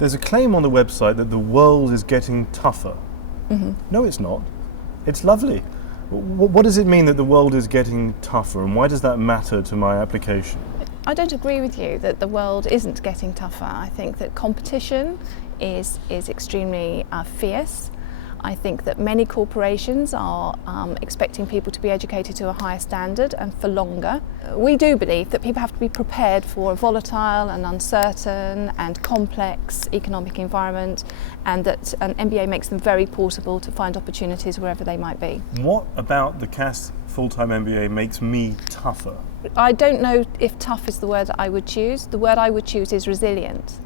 There's a claim on the website that the world is getting tougher. Mm-hmm. No, it's not. It's lovely. What does it mean that the world is getting tougher, and why does that matter to my application? I don't agree with you that the world isn't getting tougher. I think that competition is extremely fierce. I think that many corporations are expecting people to be educated to a higher standard and for longer. We do believe that people have to be prepared for a volatile and uncertain and complex economic environment, and that an MBA makes them very portable to find opportunities wherever they might be. What about the CAS full-time MBA makes me tougher? I don't know if tough is the word that I would choose. The word I would choose is resilient.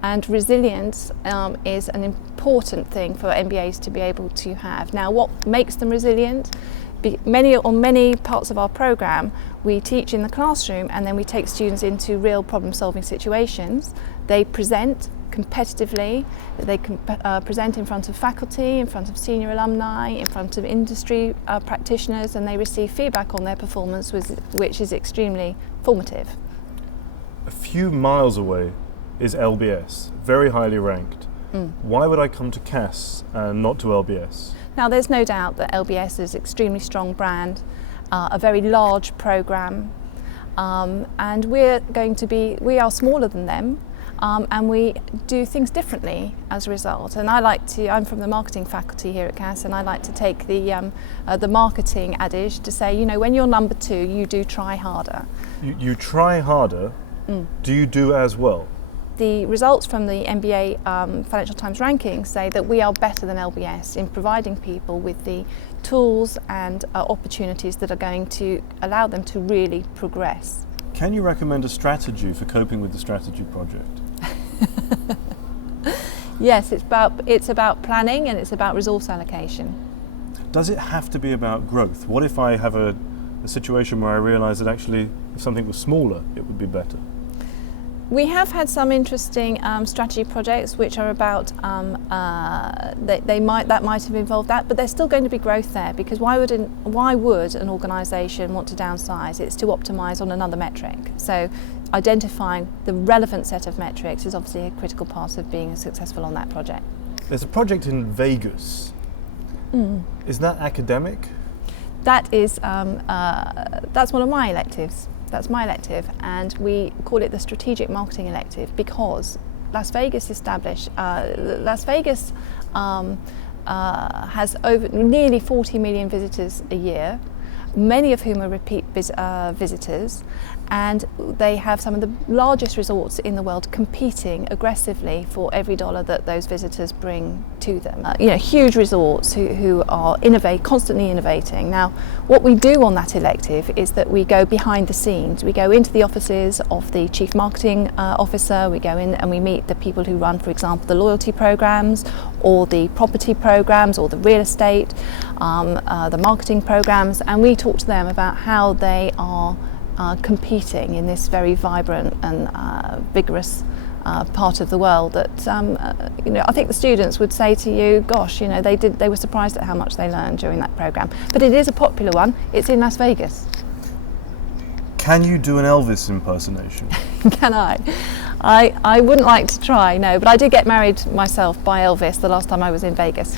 And resilience is an important thing for MBAs to be able to have. Now, what makes them resilient? On many parts of our programme, we teach in the classroom and then we take students into real problem-solving situations. They present competitively, they can present in front of faculty, in front of senior alumni, in front of industry practitioners, and they receive feedback on their performance, which is extremely formative. A few miles away is LBS, very highly ranked. Why would I come to CAS and not to LBS? Now, there's no doubt that LBS is an extremely strong brand, a very large programme, and we are smaller than them, and we do things differently as a result. And I'm from the marketing faculty here at CAS, and I like to take the marketing adage to say, when you're number two, you do try harder. You try harder, do you do as well? The results from the MBA Financial Times rankings say that we are better than LBS in providing people with the tools and opportunities that are going to allow them to really progress. Can you recommend a strategy for coping with the strategy project? Yes, it's about planning and it's about resource allocation. Does it have to be about growth? What if I have a situation where I realise that actually if something was smaller, it would be better? We have had some interesting strategy projects which are about, that might have involved that, but there's still going to be growth there, because why would an organisation want to downsize? It's to optimise on another metric. So identifying the relevant set of metrics is obviously a critical part of being successful on that project. There's a project in Vegas. Is that academic? That is, that's one of my electives. That's my elective, and we call it the Strategic Marketing Elective because Las Vegas has over nearly 40 million visitors a year, many of whom are repeat visitors, and they have some of the largest resorts in the world competing aggressively for every dollar that those visitors bring to them. Huge resorts who are constantly innovating. Now, what we do on that elective is that we go behind the scenes. We go into the offices of the Chief Marketing Officer, we go in and we meet the people who run, for example, the loyalty programs or the property programs or the real estate, the marketing programs, and we talk to them about how they are competing in this very vibrant and vigorous part of the world that I think the students would say to you, gosh, they were surprised at how much they learned during that program. But it is a popular one. It's in Las Vegas. Can you do an Elvis impersonation? Can I? I wouldn't like to try, no, but I did get married myself by Elvis the last time I was in Vegas.